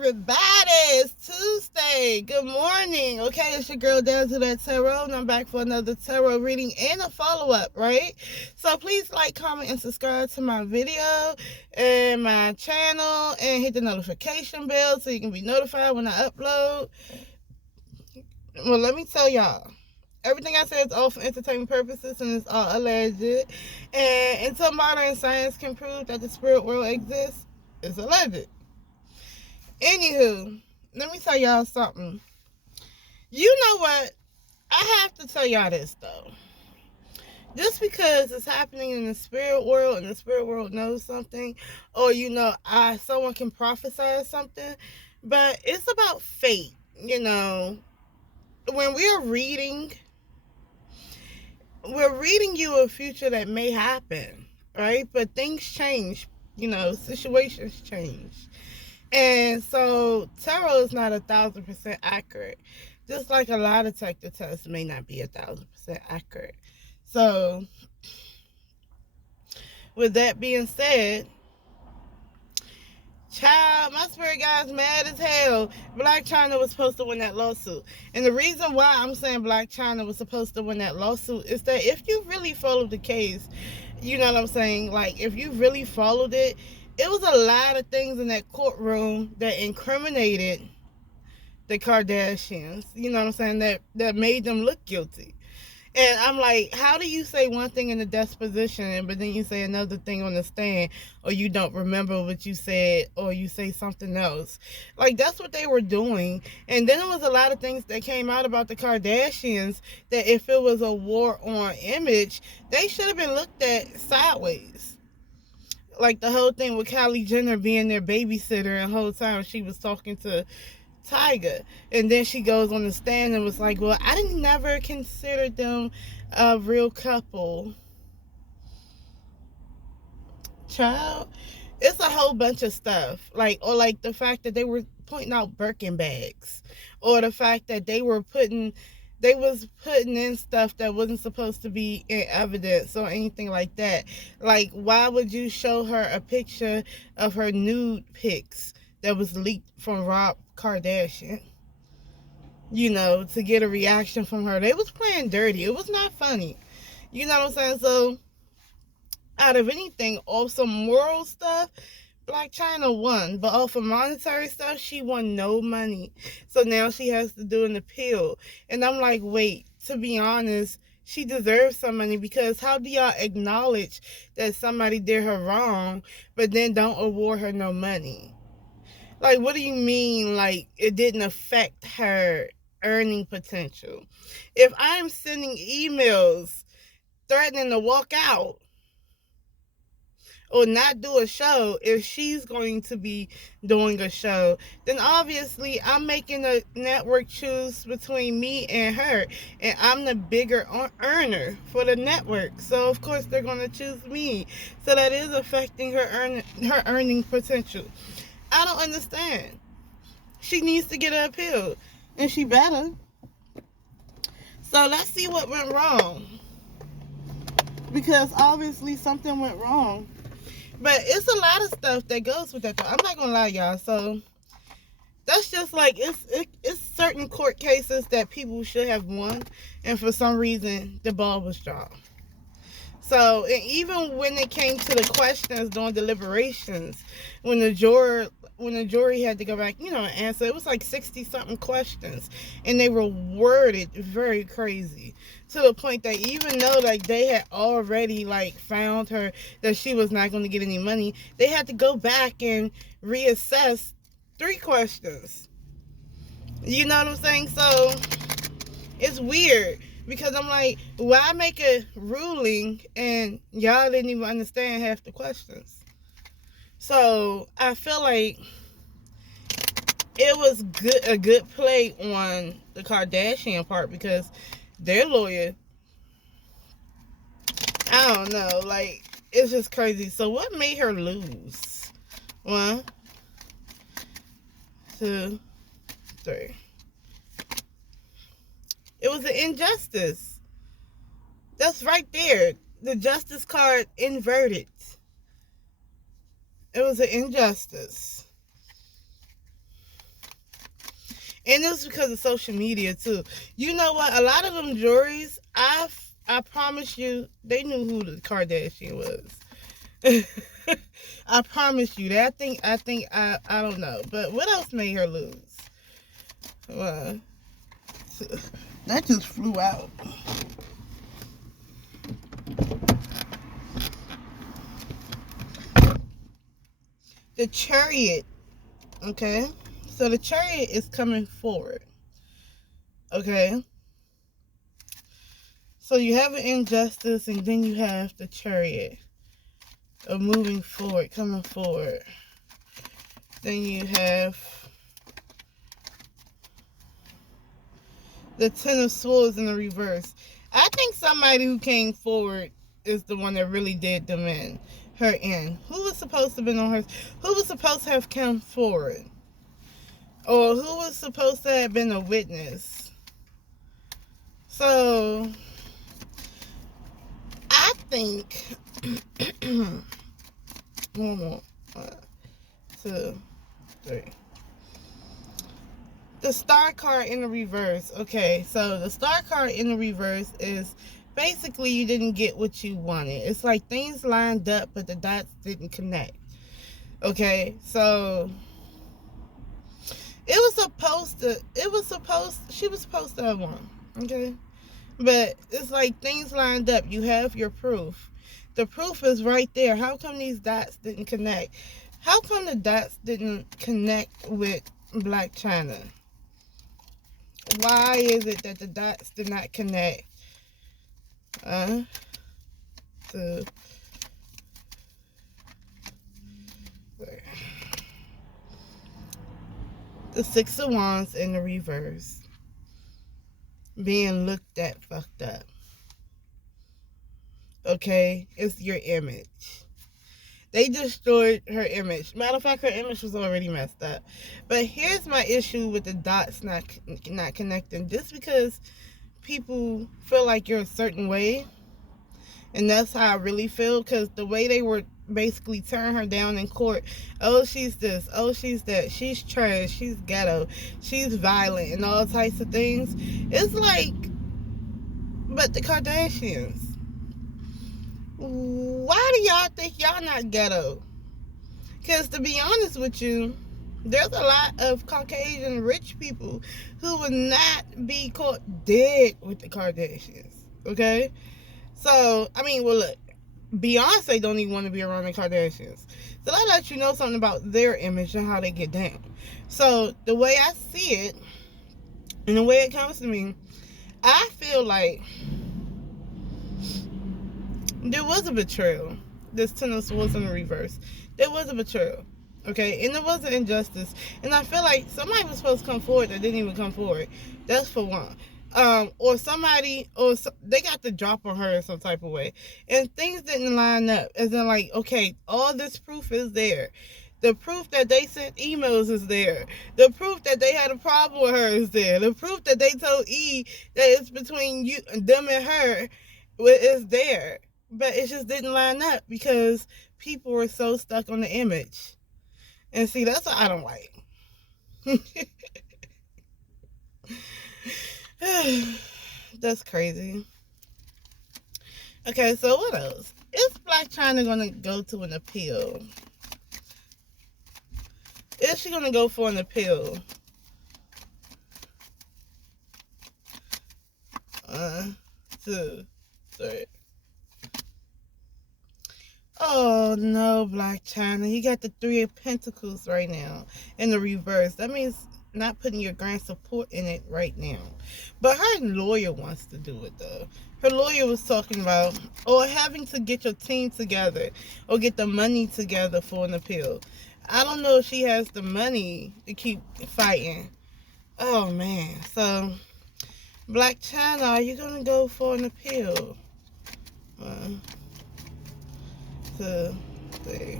everybody? It's Tuesday. Good morning. Okay, it's your girl Dazzle-that-tarot, and I'm back for another tarot reading and a follow-up, right? So please like, comment, and subscribe to my video and my channel, and hit the notification bell so you can be notified when I upload. Well, let me tell y'all. Everything I say is all for entertainment purposes and it's all alleged. And until modern science can prove that the spirit world exists, it's alleged. Anywho, let me tell y'all something. You know what? I have to tell y'all this though. Just because it's happening in the spirit world and the spirit world knows something, or someone can prophesy something, but it's about fate. When we're reading you a future that may happen, right? But things change, situations change. And so tarot is not 1,000% accurate. Just like a lie detector test may not be 1,000% accurate. So with that being said, child, my spirit guy's mad as hell. Blac Chyna was supposed to win that lawsuit. And the reason why I'm saying Blac Chyna was supposed to win that lawsuit is that if you really followed the case, you know what I'm saying? Like, if you really followed it, it was a lot of things in that courtroom that incriminated the Kardashians. You know what I'm saying? That made them look guilty. And I'm like, how do you say one thing in the deposition, but then you say another thing on the stand, or you don't remember what you said, or you say something else? Like, that's what they were doing. And then there was a lot of things that came out about the Kardashians that if it was a war on image, they should have been looked at sideways. Like the whole thing with Kylie Jenner being their babysitter, and the whole time she was talking to Tiger, and then she goes on the stand and was like, well, I didn't never consider them a real couple. Child, it's a whole bunch of stuff, like the fact that they were pointing out Birkin bags, or the fact that they was putting in stuff that wasn't supposed to be in evidence or anything like that. Like, why would you show her a picture of her nude pics that was leaked from Rob Kardashian, to get a reaction from her? They was playing dirty. It was not funny. You know what I'm saying? So, out of anything, off some moral stuff, Blac Chyna won. But off of monetary stuff, she won no money. So now she has to do an appeal. And I'm like, wait, to be honest, she deserves some money, because how do y'all acknowledge that somebody did her wrong, but then don't award her no money? Like, what do you mean, like, it didn't affect her earning potential? If I'm sending emails threatening to walk out or not do a show, if she's going to be doing a show, then obviously I'm making a network choose between me and her, and I'm the bigger earner for the network. So, of course, they're going to choose me. So that is affecting her earning potential. I don't understand. She needs to get an appeal, and she better. So let's see what went wrong, because obviously something went wrong. But it's a lot of stuff that goes with that, though. I'm not gonna lie, y'all. So that's just like, it's certain court cases that people should have won, and for some reason the ball was dropped. So, and even when it came to the questions during deliberations, when the jury had to go back, and answer, it was like 60-something questions, and they were worded very crazy, to the point that even though, like, they had already, like, found her that she was not going to get any money, they had to go back and reassess 3 questions. You know what I'm saying? So, it's weird. Because I'm like, why make a ruling and y'all didn't even understand half the questions? So I feel like it was a good play on the Kardashian part, because their lawyer, I don't know, like, it's just crazy. So what made her lose? 1, 2, 3. It was an injustice. That's right there. The justice card inverted. It was an injustice. And it's because of social media too. You know what? A lot of them juries, I promise you, they knew who the Kardashian was. I promise you that. I don't know. But what else made her lose? Well, that just flew out. The Chariot. Okay. So the Chariot is coming forward. Okay. So you have an injustice, and then you have the Chariot of moving forward, coming forward. Then you have the Ten of Swords in the reverse. I think somebody who came forward is the one that really did them in. Her in. Who was supposed to have been on her? Who was supposed to have come forward? Or who was supposed to have been a witness? So, I think... one more. 1, 2, 3. The Star card in the reverse. Okay, so the Star card in the reverse is basically you didn't get what you wanted. It's like things lined up, but the dots didn't connect. Okay, so she was supposed to have won. Okay, but it's like things lined up. You have your proof. The proof is right there. How come these dots didn't connect? How come the dots didn't connect with Blac Chyna? Why is it that the dots did not connect? The Six of Wands in the reverse. Being looked at fucked up. Okay? It's your image. They destroyed her image. Matter of fact, her image was already messed up. But here's my issue with the dots not connecting. Just because people feel like you're a certain way, and that's how I really feel, because the way they were basically tearing her down in court, oh, she's this, oh, she's that, she's trash, she's ghetto, she's violent, and all types of things. It's like, but the Kardashians, why do y'all think y'all not ghetto? Because to be honest with you, there's a lot of Caucasian rich people who would not be caught dead with the Kardashians. Okay? So, I mean, well, look, Beyonce don't even want to be around the Kardashians. So that lets you know something about their image and how they get down. So, the way I see it, and the way it comes to me, I feel like there was a betrayal. This Ten of Swords in the reverse. There was a betrayal. Okay? And there was an injustice. And I feel like somebody was supposed to come forward that didn't even come forward. That's for one. Or somebody, they got the drop on her in some type of way. And things didn't line up. As in, like, okay, all this proof is there. The proof that they sent emails is there. The proof that they had a problem with her is there. The proof that they told E that it's between them and her is there. But it just didn't line up because people were so stuck on the image. And see, that's what I don't like. That's crazy. Okay, so what else? Is Blac Chyna gonna go to an appeal? Is she gonna go for an appeal? 1, 2, 3. Oh no, Blac Chyna. You got the Three of Pentacles right now in the reverse. That means not putting your grand support in it right now. But her lawyer wants to do it though. Her lawyer was talking about having to get your team together or get the money together for an appeal. I don't know if she has the money to keep fighting. Oh man. So Blac Chyna, are you gonna go for an appeal? 1, 2, 3.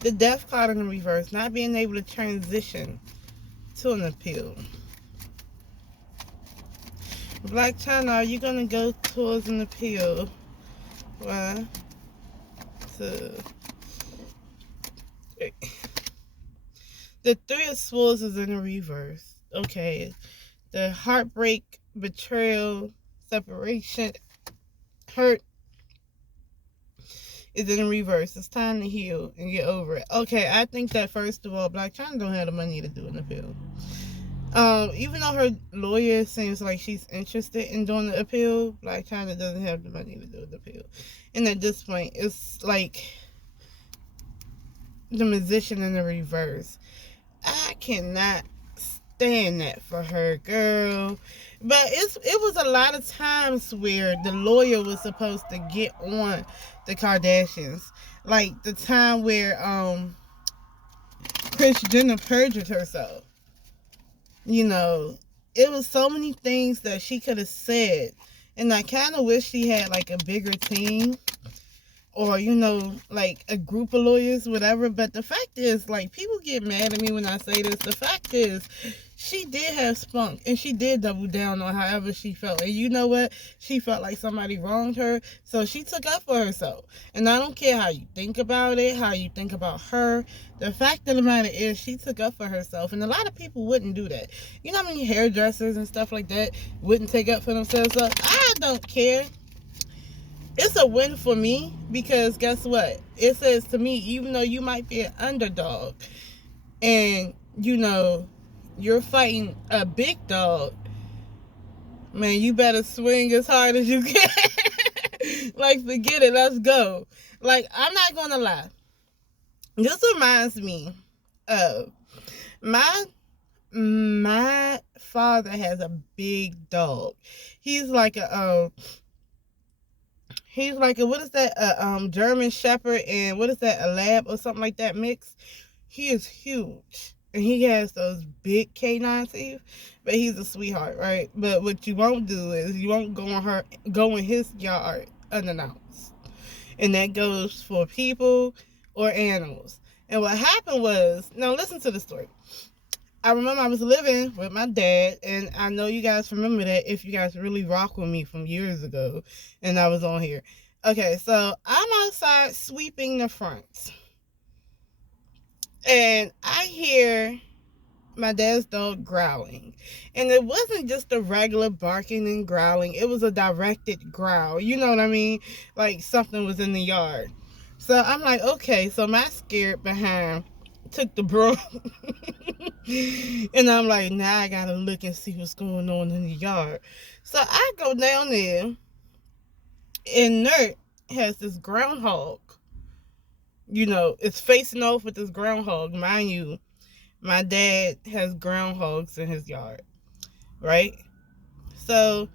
The Death card in the reverse, not being able to transition to an appeal. Blac Chyna, are you going to go towards an appeal? 1, 2, 3. The Three of Swords is in the reverse. Okay. The heartbreak, betrayal, separation, hurt is in the reverse. It's time to heal and get over it. Okay, I think that first of all, Blac Chyna don't have the money to do an appeal. Even though her lawyer seems like she's interested in doing the appeal, Blac Chyna doesn't have the money to do the appeal. And at this point, it's like the Magician in the reverse. I cannot stand that for her, girl. But it was a lot of times where the lawyer was supposed to get on the Kardashians. Like the time where Kris Jenner perjured herself. You know, it was so many things that she could have said. And I kind of wish she had like a bigger team. Or, you know, like a group of lawyers, whatever. But the fact is, like, people get mad at me when I say this. The fact is, she did have spunk. And she did double down on however she felt. And you know what? She felt like somebody wronged her. So she took up for herself. And I don't care how you think about it, how you think about her. The fact of the matter is, she took up for herself. And a lot of people wouldn't do that. You know how many hairdressers and stuff like that wouldn't take up for themselves? So I don't care. It's a win for me because guess what? It says to me, even though you might be an underdog and, you know, you're fighting a big dog, man, you better swing as hard as you can. Like, forget it. Let's go. Like, I'm not going to lie. This reminds me of my father has a big dog. He's like a what is that? German Shepherd and what is that? A Lab or something like that mix. He is huge. And he has those big canine teeth. But he's a sweetheart, right? But what you won't do is you won't go in his yard unannounced. And that goes for people or animals. And what happened was, now listen to the story. I remember I was living with my dad, and I know you guys remember that if you guys really rock with me from years ago, and I was on here. Okay, so I'm outside sweeping the front, and I hear my dad's dog growling. And it wasn't just a regular barking and growling. It was a directed growl. You know what I mean? Like something was in the yard. So I'm like, okay, so my scared behind took the broom. And I'm like, now I gotta look and see what's going on in the yard. So I go down there, and Nert has this groundhog. You know, it's facing off with this groundhog. Mind you, my dad has groundhogs in his yard, right? So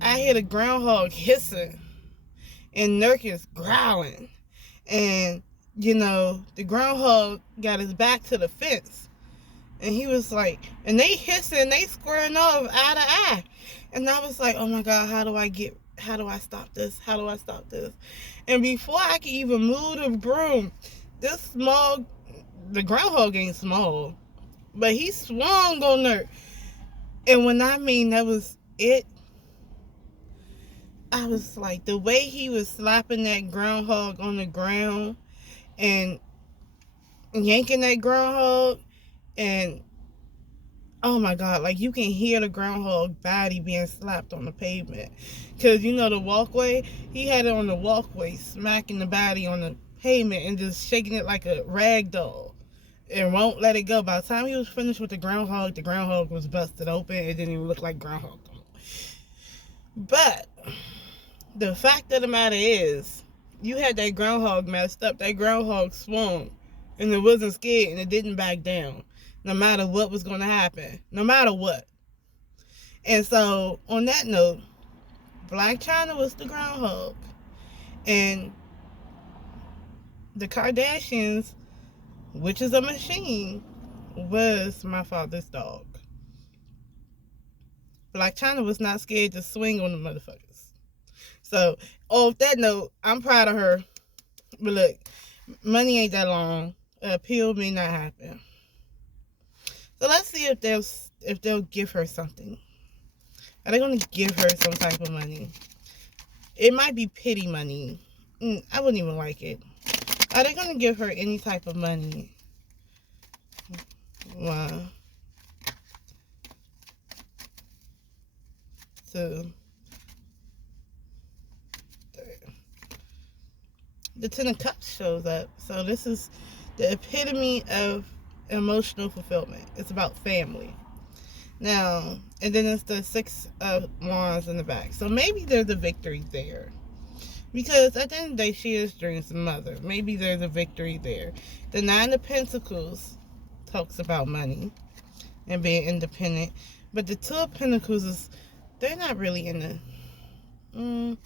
I hear the groundhog hissing, and Nurk is growling. And, you know, the groundhog got his back to the fence. And he was like, and they hissing, they squaring off eye to eye. And I was like, oh my God, how do I stop this? How do I stop this? And before I could even move the broom, the groundhog ain't small, but he swung on her. And when I mean that was it, I was like, the way he was slapping that groundhog on the ground and yanking that groundhog, and oh my God, like you can hear the groundhog body being slapped on the pavement. Because you know the walkway, he had it on the walkway, smacking the body on the pavement and just shaking it like a rag doll. And won't let it go. By the time he was finished with the groundhog was busted open. It didn't even look like groundhog. But the fact of the matter is, you had that groundhog messed up. That groundhog swung, and it wasn't scared, and it didn't back down, no matter what was going to happen, no matter what. And so, on that note, Blac Chyna was the groundhog, and the Kardashians, which is a machine, was my father's dog. Blac Chyna was not scared to swing on the motherfuckers. So, off that note, I'm proud of her. But look, money ain't that long. Appeal may not happen. So let's see if they'll give her something. Are they gonna give her some type of money? It might be pity money. I wouldn't even like it. Are they gonna give her any type of money? 1, 2, 3. The Ten of Cups shows up. So this is the epitome of emotional fulfillment. It's about family. Now, and then it's the Six of Wands in the back. So maybe there's a victory there. Because at the end of the day, she is Dream's mother. Maybe there's a victory there. The Nine of Pentacles talks about money and being independent. But the Two of Pentacles is, they're not really in the,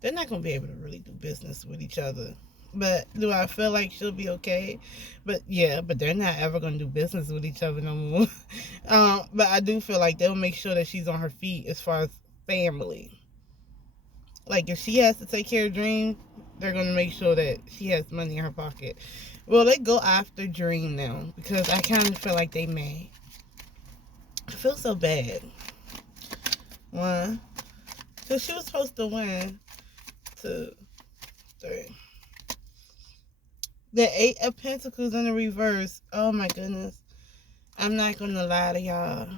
they're not going to be able to really do business with each other. But do I feel like she'll be okay? But yeah, but they're not ever going to do business with each other no more. But I do feel like they'll make sure that she's on her feet as far as family. Like, if she has to take care of Dream, they're going to make sure that she has money in her pocket. Well, they go after Dream now, because I kind of feel like they may. I feel so bad. 1, because she was supposed to win. 2, 3. The Eight of Pentacles in the reverse. Oh, my goodness. I'm not going to lie to y'all.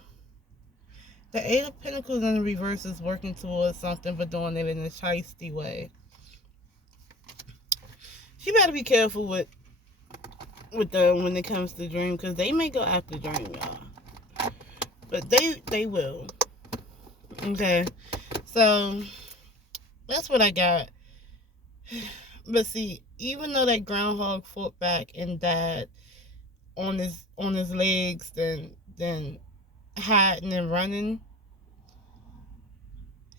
The Eight of Pentacles in the reverse is working towards something, but doing it in a shiesty way. She better be careful with them when it comes to Dream, because they may go after Dream, y'all. But they will. Okay. So, that's what I got. But see, even though that groundhog fought back and died on his legs, then hiding and running,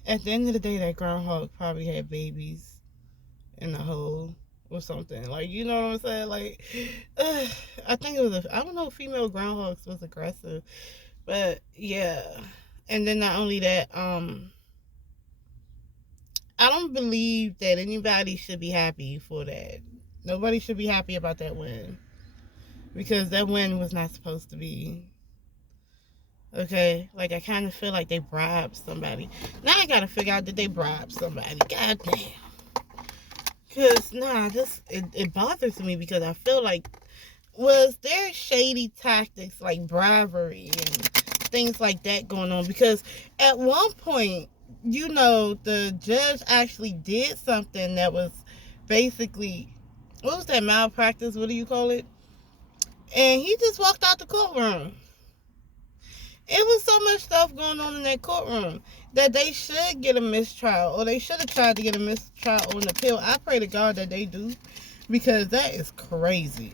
at the end of the day, that groundhog probably had babies in the hole or something. Like, you know what I'm saying? Like, I think it was I don't know if female groundhogs was aggressive, but yeah. And then not only that, I don't believe that anybody should be happy for that. Nobody should be happy about that win, because that win was not supposed to be. Okay, like, I kind of feel like they bribed somebody. Now I gotta figure out, did they bribe somebody? God damn. Because, nah, it bothers me, because I feel like, was there shady tactics like bribery and things like that going on? Because at one point, you know, the judge actually did something that was basically, what was that, malpractice? What do you call it? And he just walked out the courtroom. It was so much stuff going on in that courtroom that they should get a mistrial, or they should have tried to get a mistrial or an appeal. I pray to God that they do, because that is crazy.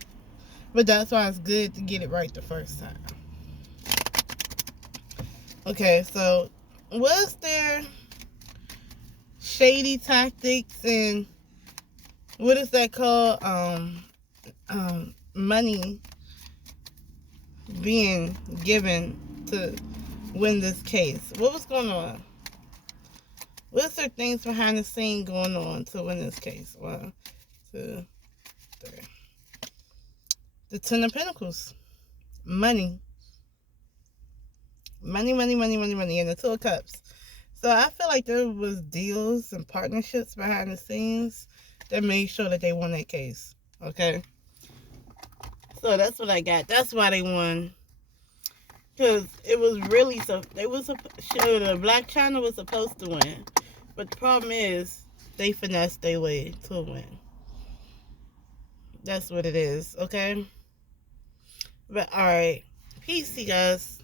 But that's why it's good to get it right the first time. Okay, so was there shady tactics and what is that called? Money being given to win this case? What was going on? Was there things behind the scene going on to win this case? 1, 2, 3. The Ten of Pentacles. Money. Money, money, money, money, money. And the Two of Cups. So I feel like there was deals and partnerships behind the scenes that made sure that they won that case. Okay? So that's what I got. That's why they won. Because it was really so. They was the Blac Chyna was supposed to win. But the problem is, they finessed their way to a win. That's what it is. Okay? But alright. Peace, you guys.